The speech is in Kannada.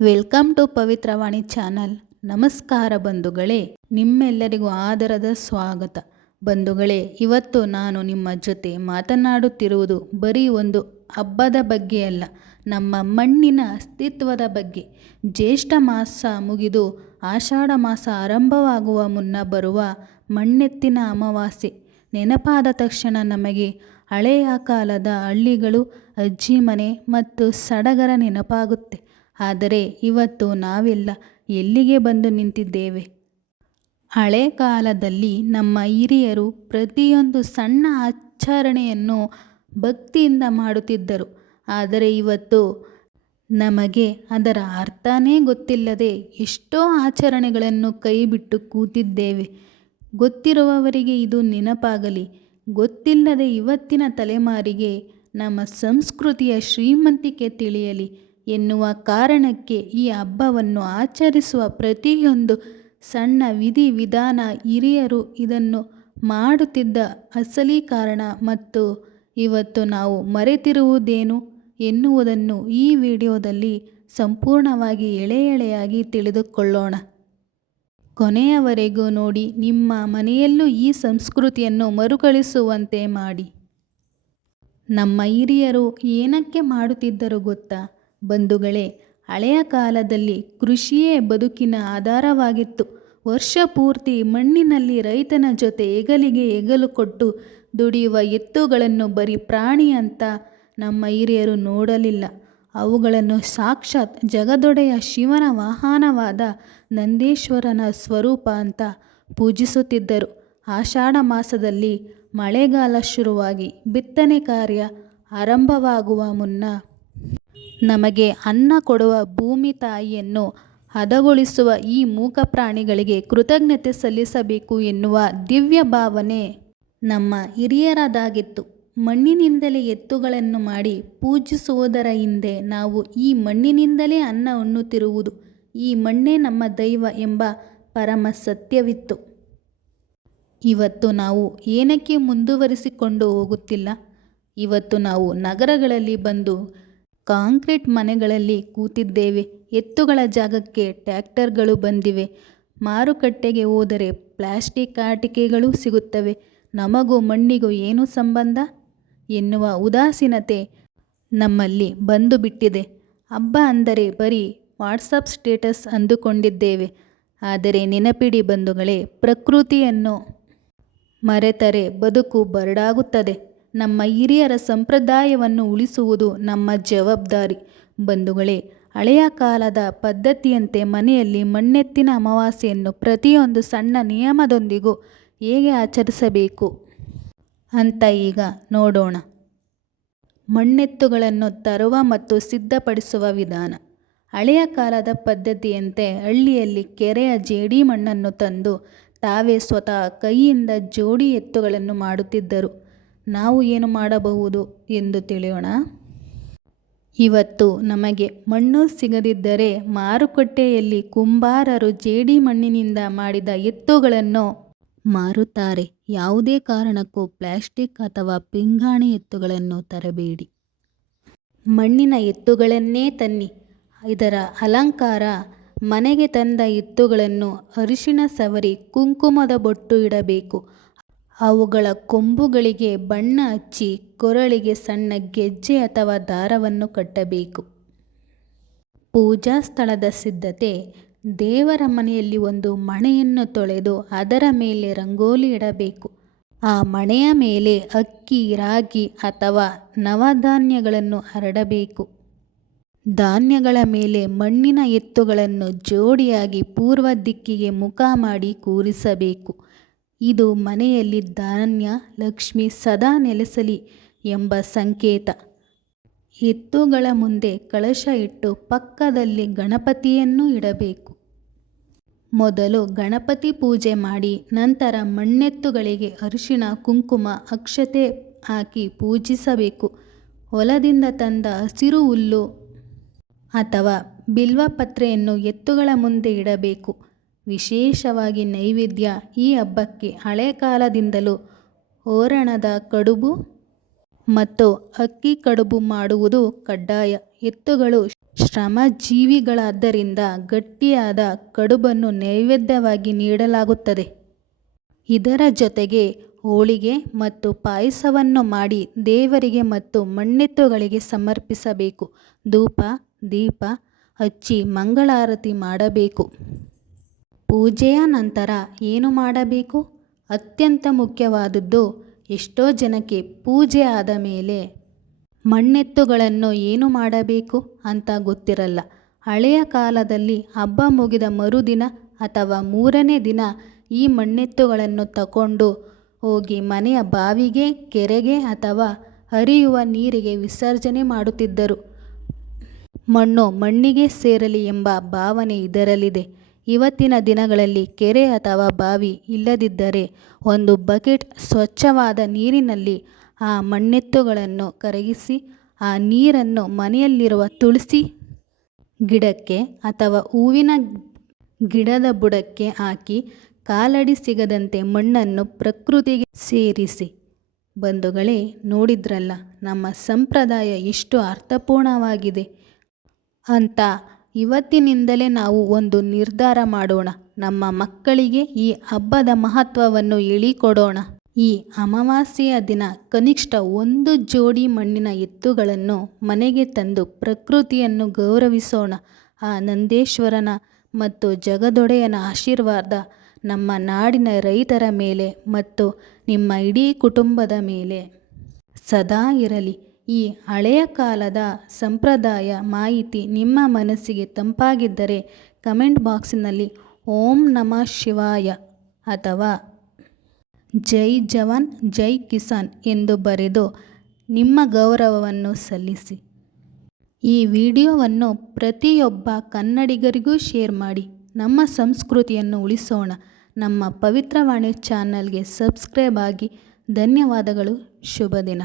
Welcome to ಪವಿತ್ರವಾಣಿ channel. ನಮಸ್ಕಾರ ಬಂಧುಗಳೇ, ನಿಮ್ಮೆಲ್ಲರಿಗೂ ಆದರದ ಸ್ವಾಗತ. ಬಂಧುಗಳೇ, ಇವತ್ತು ನಾನು ನಿಮ್ಮ ಜೊತೆ ಮಾತನಾಡುತ್ತಿರುವುದು ಬರೀ ಒಂದು ಹಬ್ಬದ ಬಗ್ಗೆ ಅಲ್ಲ, ನಮ್ಮ ಮಣ್ಣಿನ ಅಸ್ತಿತ್ವದ ಬಗ್ಗೆ. ಜ್ಯೇಷ್ಠ ಮಾಸ ಮುಗಿದು ಆಷಾಢ ಮಾಸ ಆರಂಭವಾಗುವ ಮುನ್ನ ಬರುವ ಮಣ್ಣೆತ್ತಿನ ಅಮಾವಾಸ್ಯೆ ನೆನಪಾದ ತಕ್ಷಣ ನಮಗೆ ಹಳೆಯ ಕಾಲದ ಹಳ್ಳಿಗಳು, ಅಜ್ಜಿ ಮನೆ ಮತ್ತು ಸಡಗರ ನೆನಪಾಗುತ್ತೆ. ಆದರೆ ಇವತ್ತು ನಾವೆಲ್ಲ ಎಲ್ಲಿಗೆ ಬಂದು ನಿಂತಿದ್ದೇವೆ? ಹಳೆ ಕಾಲದಲ್ಲಿ ನಮ್ಮ ಹಿರಿಯರು ಪ್ರತಿಯೊಂದು ಸಣ್ಣ ಆಚರಣೆಯನ್ನು ಭಕ್ತಿಯಿಂದ ಮಾಡುತ್ತಿದ್ದರು. ಆದರೆ ಇವತ್ತು ನಮಗೆ ಅದರ ಅರ್ಥನೇ ಗೊತ್ತಿಲ್ಲದೆ ಎಷ್ಟೋ ಆಚರಣೆಗಳನ್ನು ಕೈಬಿಟ್ಟು ಕೂತಿದ್ದೇವೆ. ಗೊತ್ತಿರುವವರಿಗೆ ಇದು ನೆನಪಾಗಲಿ, ಗೊತ್ತಿಲ್ಲದೆ ಇವತ್ತಿನ ತಲೆಮಾರಿಗೆ ನಮ್ಮ ಸಂಸ್ಕೃತಿಯ ಶ್ರೀಮಂತಿಕೆ ತಿಳಿಯಲಿ ಎನ್ನುವ ಕಾರಣಕ್ಕೆ ಈ ಹಬ್ಬವನ್ನು ಆಚರಿಸುವ ಪ್ರತಿಯೊಂದು ಸಣ್ಣ ವಿಧಿ ವಿಧಾನ ಹಿರಿಯರು ಇದನ್ನು ಮಾಡುತ್ತಿದ್ದ ಅಸಲಿ ಕಾರಣ ಮತ್ತು ಇವತ್ತು ನಾವು ಮರೆತಿರುವುದೇನು ಎನ್ನುವುದನ್ನು ಈ ವಿಡಿಯೋದಲ್ಲಿ ಸಂಪೂರ್ಣವಾಗಿ ಎಳೆಯಾಗಿ ತಿಳಿದುಕೊಳ್ಳೋಣ. ಕೊನೆಯವರೆಗೂ ನೋಡಿ, ನಿಮ್ಮ ಮನೆಯಲ್ಲೂ ಈ ಸಂಸ್ಕೃತಿಯನ್ನು ಮರುಕಳಿಸುವಂತೆ ಮಾಡಿ. ನಮ್ಮ ಹಿರಿಯರು ಏನಕ್ಕೆ ಮಾಡುತ್ತಿದ್ದರು ಗೊತ್ತಾ ಬಂಧುಗಳೇ? ಹಳೆಯ ಕಾಲದಲ್ಲಿ ಕೃಷಿಯೇ ಬದುಕಿನ ಆಧಾರವಾಗಿತ್ತು. ವರ್ಷ ಪೂರ್ತಿ ಮಣ್ಣಿನಲ್ಲಿ ರೈತನ ಜೊತೆ ಹೆಗಲಿಗೆ ಹೆಗಲು ಕೊಟ್ಟು ದುಡಿಯುವ ಎತ್ತುಗಳನ್ನು ಬರೀ ಪ್ರಾಣಿ ಅಂತ ನಮ್ಮ ಹಿರಿಯರು ನೋಡಲಿಲ್ಲ. ಅವುಗಳನ್ನು ಸಾಕ್ಷಾತ್ ಜಗದೊಡೆಯ ಶಿವನ ವಾಹನವಾದ ನಂದೀಶ್ವರನ ಸ್ವರೂಪ ಅಂತ ಪೂಜಿಸುತ್ತಿದ್ದರು. ಆಷಾಢ ಮಾಸದಲ್ಲಿ ಮಳೆಗಾಲ ಶುರುವಾಗಿ ಬಿತ್ತನೆ ಕಾರ್ಯ ಆರಂಭವಾಗುವ ಮುನ್ನ ನಮಗೆ ಅನ್ನ ಕೊಡುವ ಭೂಮಿ ತಾಯಿಯನ್ನು ಹದಗೊಳಿಸುವ ಈ ಮೂಕ ಪ್ರಾಣಿಗಳಿಗೆ ಕೃತಜ್ಞತೆ ಸಲ್ಲಿಸಬೇಕು ಎನ್ನುವ ದಿವ್ಯ ಭಾವನೆ ನಮ್ಮ ಹಿರಿಯರದಾಗಿತ್ತು. ಮಣ್ಣಿನಿಂದಲೇ ಎತ್ತುಗಳನ್ನು ಮಾಡಿ ಪೂಜಿಸುವುದರ ಹಿಂದೆ ನಾವು ಈ ಮಣ್ಣಿನಿಂದಲೇ ಅನ್ನ ಉಣ್ಣುತ್ತಿರುವುದು, ಈ ಮಣ್ಣೇ ನಮ್ಮ ದೈವ ಎಂಬ ಪರಮ ಸತ್ಯವಿತ್ತು. ಇವತ್ತು ನಾವು ಏನಕ್ಕೆ ಮುಂದುವರಿಸಿಕೊಂಡು ಹೋಗುತ್ತಿಲ್ಲ? ಇವತ್ತು ನಾವು ನಗರಗಳಲ್ಲಿ ಬಂದು ಕಾಂಕ್ರೀಟ್ ಮನೆಗಳಲ್ಲಿ ಕೂತಿದ್ದೇವೆ. ಎತ್ತುಗಳ ಜಾಗಕ್ಕೆ ಟ್ರ್ಯಾಕ್ಟರ್ಗಳು ಬಂದಿವೆ. ಮಾರುಕಟ್ಟೆಗೆ ಹೋದರೆ ಪ್ಲಾಸ್ಟಿಕ್ ಆಟಿಕೆಗಳು ಸಿಗುತ್ತವೆ. ನಮಗೂ ಮಣ್ಣಿಗೂ ಏನು ಸಂಬಂಧ ಎನ್ನುವ ಉದಾಸೀನತೆ ನಮ್ಮಲ್ಲಿ ಬಂದು ಬಿಟ್ಟಿದೆ. ಹಬ್ಬ ಅಂದರೆ ಬರೀ ವಾಟ್ಸಪ್ ಸ್ಟೇಟಸ್ ಅಂದುಕೊಂಡಿದ್ದೇವೆ. ಆದರೆ ನೆನಪಿಡಿ ಬಂಧುಗಳೇ, ಪ್ರಕೃತಿಯನ್ನು ಮರೆತರೆ ಬದುಕು ಬರಡಾಗುತ್ತದೆ. ನಮ್ಮ ಹಿರಿಯರ ಸಂಪ್ರದಾಯವನ್ನು ಉಳಿಸುವುದು ನಮ್ಮ ಜವಾಬ್ದಾರಿ. ಬಂಧುಗಳೇ, ಹಳೆಯ ಕಾಲದ ಪದ್ಧತಿಯಂತೆ ಮನೆಯಲ್ಲಿ ಮಣ್ಣೆತ್ತಿನ ಅಮಾವಾಸ್ಯೆಯನ್ನು ಪ್ರತಿಯೊಂದು ಸಣ್ಣ ನಿಯಮದೊಂದಿಗೂ ಹೇಗೆ ಆಚರಿಸಬೇಕು ಅಂತ ಈಗ ನೋಡೋಣ. ಮಣ್ಣೆತ್ತುಗಳನ್ನು ತರುವ ಮತ್ತು ಸಿದ್ಧಪಡಿಸುವ ವಿಧಾನ. ಹಳೆಯ ಕಾಲದ ಪದ್ಧತಿಯಂತೆ ಹಳ್ಳಿಯಲ್ಲಿ ಕೆರೆಯ ಜೇಡಿ ಮಣ್ಣನ್ನು ತಂದು ತಾವೇ ಸ್ವತಃ ಕೈಯಿಂದ ಜೋಡಿ ಎತ್ತುಗಳನ್ನು ಮಾಡುತ್ತಿದ್ದರು. ನಾವು ಏನು ಮಾಡಬಹುದು ಎಂದು ತಿಳಿಯೋಣ. ಇವತ್ತು ನಮಗೆ ಮಣ್ಣು ಸಿಗದಿದ್ದರೆ ಮಾರುಕಟ್ಟೆಯಲ್ಲಿ ಕುಂಬಾರರು ಜೇಡಿ ಮಣ್ಣಿನಿಂದ ಮಾಡಿದ ಎತ್ತುಗಳನ್ನು ಮಾರುತ್ತಾರೆ. ಯಾವುದೇ ಕಾರಣಕ್ಕೂ ಪ್ಲಾಸ್ಟಿಕ್ ಅಥವಾ ಪಿಂಗಾಣಿ ಎತ್ತುಗಳನ್ನು ತರಬೇಡಿ. ಮಣ್ಣಿನ ಎತ್ತುಗಳನ್ನೇ ತನ್ನಿ. ಇದರ ಅಲಂಕಾರ. ಮನೆಗೆ ತಂದ ಎತ್ತುಗಳನ್ನು ಅರಿಶಿಣ ಸವರಿ ಕುಂಕುಮದ ಬೊಟ್ಟು ಇಡಬೇಕು. ಅವುಗಳ ಕೊಂಬುಗಳಿಗೆ ಬಣ್ಣ ಹಚ್ಚಿ ಕೊರಳಿಗೆ ಸಣ್ಣ ಗೆಜ್ಜೆ ಅಥವಾ ದಾರವನ್ನು ಕಟ್ಟಬೇಕು. ಪೂಜಾ ಸ್ಥಳದ ಸಿದ್ಧತೆ. ದೇವರ ಮನೆಯಲ್ಲಿ ಒಂದು ಮಣೆಯನ್ನು ತೊಳೆದು ಅದರ ಮೇಲೆ ರಂಗೋಲಿ ಇಡಬೇಕು. ಆ ಮಣೆಯ ಮೇಲೆ ಅಕ್ಕಿ, ರಾಗಿ ಅಥವಾ ನವಧಾನ್ಯಗಳನ್ನು ಹರಡಬೇಕು. ಧಾನ್ಯಗಳ ಮೇಲೆ ಮಣ್ಣಿನ ಎತ್ತುಗಳನ್ನು ಜೋಡಿಯಾಗಿ ಪೂರ್ವ ದಿಕ್ಕಿಗೆ ಮುಖ ಮಾಡಿ ಕೂರಿಸಬೇಕು. ಇದು ಮನೆಯಲ್ಲಿ ಧಾನ್ಯ, ಲಕ್ಷ್ಮಿ ಸದಾ ನೆಲೆಸಲಿ ಎಂಬ ಸಂಕೇತ. ಎತ್ತುಗಳ ಮುಂದೆ ಕಳಶ ಇಟ್ಟು ಪಕ್ಕದಲ್ಲಿ ಗಣಪತಿಯನ್ನು ಇಡಬೇಕು. ಮೊದಲು ಗಣಪತಿ ಪೂಜೆ ಮಾಡಿ ನಂತರ ಮಣ್ಣೆತ್ತುಗಳಿಗೆ ಅರಿಶಿಣ, ಕುಂಕುಮ, ಅಕ್ಷತೆ ಹಾಕಿ ಪೂಜಿಸಬೇಕು. ಹೊಲದಿಂದ ತಂದ ಹಸಿರು ಹುಲ್ಲು ಅಥವಾ ಬಿಲ್ವಪತ್ರೆಯನ್ನು ಎತ್ತುಗಳ ಮುಂದೆ ಇಡಬೇಕು. ವಿಶೇಷವಾಗಿ ನೈವೇದ್ಯ. ಈ ಹಬ್ಬಕ್ಕೆ ಹಳೆ ಕಾಲದಿಂದಲೂ ಓರಣದ ಕಡುಬು ಮತ್ತು ಅಕ್ಕಿ ಕಡುಬು ಮಾಡುವುದು ಕಡ್ಡಾಯ. ಎತ್ತುಗಳು ಶ್ರಮಜೀವಿಗಳಾದ್ದರಿಂದ ಗಟ್ಟಿಯಾದ ಕಡುಬನ್ನು ನೈವೇದ್ಯವಾಗಿ ನೀಡಲಾಗುತ್ತದೆ. ಇದರ ಜೊತೆಗೆ ಹೋಳಿಗೆ ಮತ್ತು ಪಾಯಸವನ್ನು ಮಾಡಿ ದೇವರಿಗೆ ಮತ್ತು ಮಣ್ಣೆತ್ತುಗಳಿಗೆ ಸಮರ್ಪಿಸಬೇಕು. ಧೂಪ ದೀಪ ಹಚ್ಚಿ ಮಂಗಳಾರತಿ ಮಾಡಬೇಕು. ಪೂಜೆಯ ನಂತರ ಏನು ಮಾಡಬೇಕು? ಅತ್ಯಂತ ಮುಖ್ಯವಾದದ್ದು, ಎಷ್ಟೋ ಜನಕ್ಕೆ ಪೂಜೆ ಆದ ಮೇಲೆ ಮಣ್ಣೆತ್ತುಗಳನ್ನು ಏನು ಮಾಡಬೇಕು ಅಂತ ಗೊತ್ತಿರಲ್ಲ. ಹಳೆಯ ಕಾಲದಲ್ಲಿ ಹಬ್ಬ ಮುಗಿದ ಮರುದಿನ ಅಥವಾ 3ನೇ ದಿನ ಈ ಮಣ್ಣೆತ್ತುಗಳನ್ನು ತಗೊಂಡು ಹೋಗಿ ಮನೆಯ ಬಾವಿಗೆ, ಕೆರೆಗೆ ಅಥವಾ ಹರಿಯುವ ನೀರಿಗೆ ವಿಸರ್ಜನೆ ಮಾಡುತ್ತಿದ್ದರು. ಮಣ್ಣು ಮಣ್ಣಿಗೆ ಸೇರಲಿ ಎಂಬ ಭಾವನೆ ಇದರಲ್ಲಿದೆ. ಇವತ್ತಿನ ದಿನಗಳಲ್ಲಿ ಕೆರೆ ಅಥವಾ ಬಾವಿ ಇಲ್ಲದಿದ್ದರೆ ಒಂದು ಬಕೆಟ್ ಸ್ವಚ್ಛವಾದ ನೀರಿನಲ್ಲಿ ಆ ಮಣ್ಣೆತ್ತುಗಳನ್ನು ಕರಗಿಸಿ ಆ ನೀರನ್ನು ಮನೆಯಲ್ಲಿರುವ ತುಳಸಿ ಗಿಡಕ್ಕೆ ಅಥವಾ ಹೂವಿನ ಗಿಡದ ಬುಡಕ್ಕೆ ಹಾಕಿ ಕಾಲಡಿ ಸಿಗದಂತೆ ಮಣ್ಣನ್ನು ಪ್ರಕೃತಿಗೆ ಸೇರಿಸಿ. ಬಂಧುಗಳೇ, ನೋಡಿದ್ರಲ್ಲ ನಮ್ಮ ಸಂಪ್ರದಾಯ ಎಷ್ಟು ಅರ್ಥಪೂರ್ಣವಾಗಿದೆ ಅಂತ. ಇವತ್ತಿನಿಂದಲೇ ನಾವು ಒಂದು ನಿರ್ಧಾರ ಮಾಡೋಣ. ನಮ್ಮ ಮಕ್ಕಳಿಗೆ ಈ ಹಬ್ಬದ ಮಹತ್ವವನ್ನು ಹೇಳಿಕೊಡೋಣ. ಈ ಅಮಾವಾಸ್ಯೆಯ ದಿನ ಕನಿಷ್ಠ 1 ಜೋಡಿ ಮಣ್ಣಿನ ಎತ್ತುಗಳನ್ನು ಮನೆಗೆ ತಂದು ಪ್ರಕೃತಿಯನ್ನು ಗೌರವಿಸೋಣ. ಆ ನಂದೇಶ್ವರನ ಮತ್ತು ಜಗದೊಡೆಯನ ಆಶೀರ್ವಾದ ನಮ್ಮ ನಾಡಿನ ರೈತರ ಮೇಲೆ ಮತ್ತು ನಿಮ್ಮ ಇಡೀ ಕುಟುಂಬದ ಮೇಲೆ ಸದಾ ಇರಲಿ. ಈ ಹಳೆಯ ಕಾಲದ ಸಂಪ್ರದಾಯ ಮಾಹಿತಿ ನಿಮ್ಮ ಮನಸ್ಸಿಗೆ ತಂಪಾಗಿದ್ದರೆ ಕಮೆಂಟ್ ಬಾಕ್ಸಿನಲ್ಲಿ ಓಂ ನಮಃ ಶಿವಾಯ ಅಥವಾ ಜೈ ಜವಾನ್ ಜೈ ಕಿಸಾನ್ ಎಂದು ಬರೆದು ನಿಮ್ಮ ಗೌರವವನ್ನು ಸಲ್ಲಿಸಿ. ಈ ವಿಡಿಯೋವನ್ನು ಪ್ರತಿಯೊಬ್ಬ ಕನ್ನಡಿಗರಿಗೂ ಶೇರ್ ಮಾಡಿ. ನಮ್ಮ ಸಂಸ್ಕೃತಿಯನ್ನು ಉಳಿಸೋಣ. ನಮ್ಮ ಪವಿತ್ರವಾಣಿ ಚಾನಲ್ಗೆ ಸಬ್ಸ್ಕ್ರೈಬ್ ಆಗಿ. ಧನ್ಯವಾದಗಳು. ಶುಭ ದಿನ.